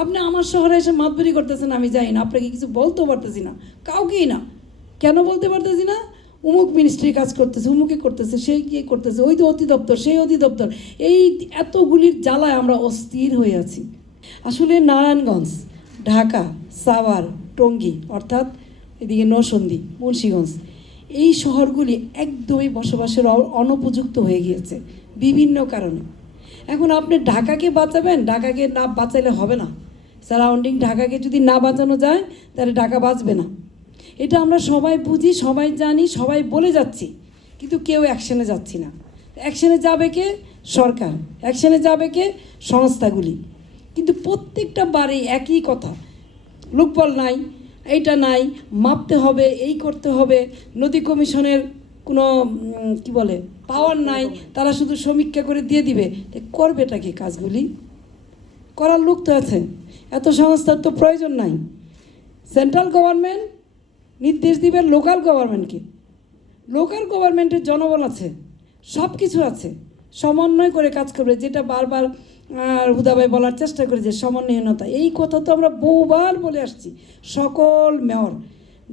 আপনি আমার শহরে এসে মাতবরি করতেছেন, আমি যাই না, আপনাকে কিছু বলতেও পারতেছি না, কাউকেই না। কেন বলতে পারতেছি না? অমুক মিনিস্ট্রি কাজ করতেছে, অমুকে করতেছে, সেই কে করতেছে, ওই তো অধিদপ্তর, সেই অধিদপ্তর, এই এতগুলির জ্বালায় আমরা অস্থির হয়ে আছি। আসলে নারায়ণগঞ্জ, ঢাকা, সাভার, টঙ্গী অর্থাৎ এদিকে নরসিংদী, মুন্সিগঞ্জ, এই শহরগুলি একদমই বসবাসের অনুপযুক্ত হয়ে গিয়েছে বিভিন্ন কারণে। এখন আপনি ঢাকাকে বাঁচাবেন, ঢাকাকে না বাঁচাইলে হবে না। সারাউন্ডিং ঢাকাকে যদি না বাঁচানো যায় তাহলে ঢাকা বাঁচবে না। এটা আমরা সবাই বুঝি, সবাই জানি, সবাই বলে যাচ্ছি, কিন্তু কেউ অ্যাকশনে যাচ্ছি না। অ্যাকশনে যাবে কে? সরকার। অ্যাকশনে যাবে কে? সংস্থাগুলি। কিন্তু প্রত্যেকটা বারে একই কথা, লোকবল নাই, এইটা নাই, মাপতে হবে, এই করতে হবে। নদী কমিশনের কোনো কি বলে পাওয়ার নাই, তারা শুধু সমীক্ষা করে দিয়ে দিবে। করবেটা কি কাজগুলি? করার লোক তো আছে, এত সংস্থার তো প্রয়োজন নাই। সেন্ট্রাল গভর্নমেন্ট নির্দেশ দিবে লোকাল গভর্নমেন্টকে, লোকাল গভর্নমেন্টের জনবল আছে, সব কিছু আছে, সমন্বয় করে কাজ করবে। যেটা বারবার হুদাভাই বলার চেষ্টা করে যে সমন্বয়হীনতা, এই কথা তো আমরা বহুবার বলে আসছি। সকল মেয়র,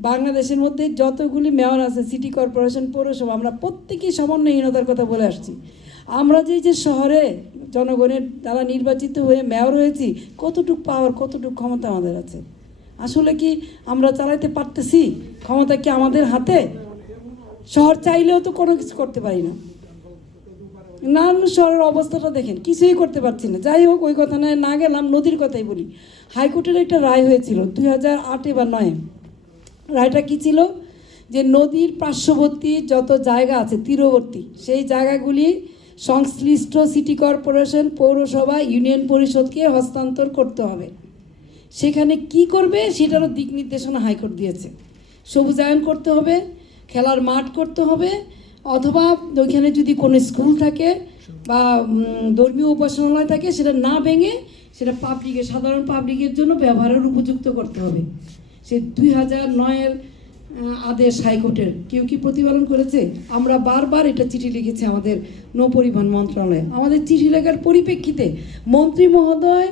বাংলাদেশের মধ্যে যতগুলি মেয়র আছে, সিটি কর্পোরেশন, পৌরসভা, আমরা প্রত্যেকেই সমন্বয়হীনতার কথা বলে আসছি। আমরা যে শহরে জনগণের দ্বারা নির্বাচিত হয়ে মেয়র হয়েছি, কতটুকু পাওয়ার, কতটুকু ক্ষমতা আমাদের আছে? আসলে কি আমরা চালাইতে পারতেছি? ক্ষমতা কি আমাদের হাতে? শহর চাইলেও তো কোনো কিছু করতে পারি না। নারায়ণ শহরের অবস্থাটা দেখেন, কিছুই করতে পারছি না। যাই হোক, ওই কথা না গেলাম, নদীর কথাই বলি। হাইকোর্টের একটা রায় হয়েছিল 2008 বা 2009। রায়টা কী ছিল? যে নদীর পার্শ্ববর্তী যত জায়গা আছে, তীরবর্তী, সেই জায়গাগুলি সংশ্লিষ্ট সিটি কর্পোরেশন, পৌরসভা, ইউনিয়ন পরিষদকে হস্তান্তর করতে হবে। সেখানে কি করবে সেটারও দিক নির্দেশনা হাইকোর্ট দিয়েছে। সবুজায়ন করতে হবে, খেলার মাঠ করতে হবে, অথবা ওইখানে যদি কোনো স্কুল থাকে বা ধর্মীয় উপাসনালয় থাকে, সেটা না ভেঙে সেটা পাবলিকের, সাধারণ পাবলিকের জন্য ব্যবহারের উপযুক্ত করতে হবে। সে 2009-এর আদেশ হাইকোর্টের কেউ কি প্রতিপালন করেছে? আমরা বারবার এটা চিঠি লিখেছি আমাদের নৌপরিবহন মন্ত্রণালয়ে। আমাদের চিঠি লেখার পরিপ্রেক্ষিতে মন্ত্রী মহোদয়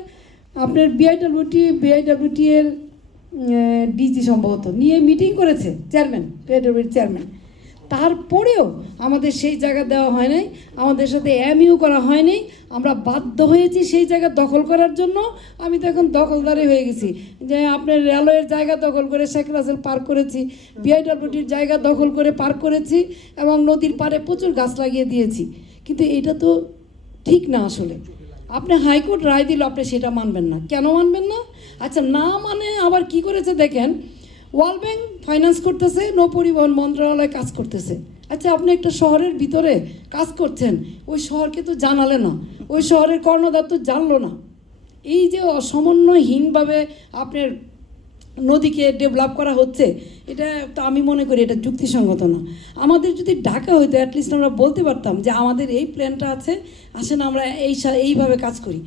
আপনার বিআইডব্লিউটি এর ডিজি সম্ভবত নিয়ে মিটিং করেছে, চেয়ারম্যান, বিআইডব্লিউটির চেয়ারম্যান। তারপরেও আমাদের সেই জায়গা দেওয়া হয় নাই, আমাদের সাথে এমইউ করা হয়নি। আমরা বাধ্য হয়েছি সেই জায়গা দখল করার জন্য। আমি তো এখন দখলদারি হয়ে গেছি, যে আপনার রেলওয়ের জায়গা দখল করে শেখ রাসেল পার্ক করেছি, বিআইডব্লিউটির জায়গা দখল করে পার্ক করেছি, এবং নদীর পাড়ে প্রচুর গাছ লাগিয়ে দিয়েছি। কিন্তু এটা তো ঠিক না। আসলে আপনি হাইকোর্ট রায় দিল, আপনি সেটা মানবেন না। কেন মানবেন না? আচ্ছা, না মানে আবার কি করেছে দেখেন, ওয়ার্ল্ড ব্যাংক ফাইন্যান্স করতেছে, নৌপরিবহন মন্ত্রণালয় কাজ করতেছে। আচ্ছা, আপনি একটা শহরের ভিতরে কাজ করছেন, ওই শহরকে তো জানালে না, ওই শহরের কর্ণধার তো জানলো না। এই যে অসমন্বয়হীনভাবে আপনার নদীকে ডেভেলপ করা হচ্ছে, এটা তো আমি মনে করি এটা যুক্তিসঙ্গত না। আমাদের যদি ঢাকা হইতো, অ্যাটলিস্ট আমরা বলতে পারতাম যে আমাদের এই প্ল্যানটা আছে, আসেন আমরা এইভাবে কাজ করি।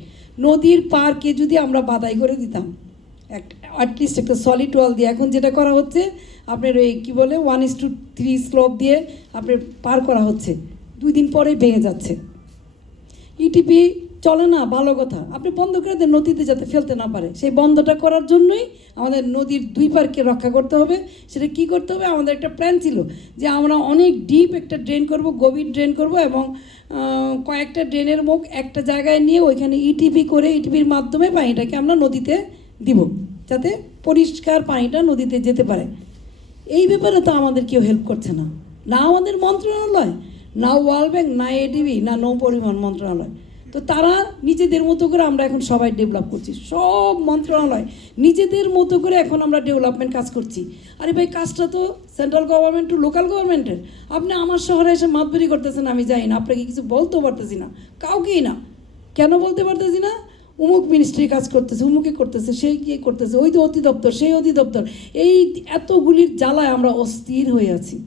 নদীর পাড়কে যদি আমরা বাধাই করে দিতাম, অ্যাটলিস্ট একটা সলিড ওয়াল দিয়ে, এখন যেটা করা হচ্ছে আপনার ওই কী বলে 1:3 স্লোপ দিয়ে আপনার পার করা হচ্ছে, 2 দিন পরেই ভেঙে যাচ্ছে। ইটিপি চলে না, ভালো কথা, আপনি বন্ধ করে দেন, নদীতে যাতে ফেলতে না পারে। সেই বন্ধটা করার জন্যই আমাদের নদীর 2 পারকে রক্ষা করতে হবে। সেটা কি করতে হবে? আমাদের একটা প্ল্যান ছিল যে আমরা অনেক ডিপ একটা ড্রেন করব, গভীর ড্রেন করব, এবং কয়েকটা ড্রেনের মুখ একটা জায়গায় নিয়ে ওইখানে ইটিপি করে, ইটিপির মাধ্যমে পানিটাকে আমরা নদীতে দিব, যাতে পরিষ্কার পানিটা নদীতে যেতে পারে। এই ব্যাপারে তো আমাদের কেউ হেল্প করছে না, না আমাদের মন্ত্রণালয়, না ওয়ার্ল্ড ব্যাংক, না এডিবি, না নৌ পরিবহন মন্ত্রণালয়। তো তারা নিজেদের মতো করে, আমরা এখন সবাই ডেভেলপ করছি, সব মন্ত্রণালয় নিজেদের মতো করে এখন আমরা ডেভেলপমেন্ট কাজ করছি। আরে ভাই, কাজটা তো সেন্ট্রাল গভর্নমেন্ট টু লোকাল গভর্নমেন্টের। আপনি আমার শহরে এসে মাতবরি করতেছেন, আমি যাই না, আপনাকে কিছু বলতেও পারতেছি না, কাউকেই না। কেন বলতে পারতেছি না? অমুক মিনিস্ট্রি কাজ করতেছে, অমুকে করতেছে, সেই কে করতেছে, ওই তো অধিদপ্তর, সেই অধিদপ্তর, এই এতগুলির জ্বালায় আমরা অস্থির হয়ে আছি।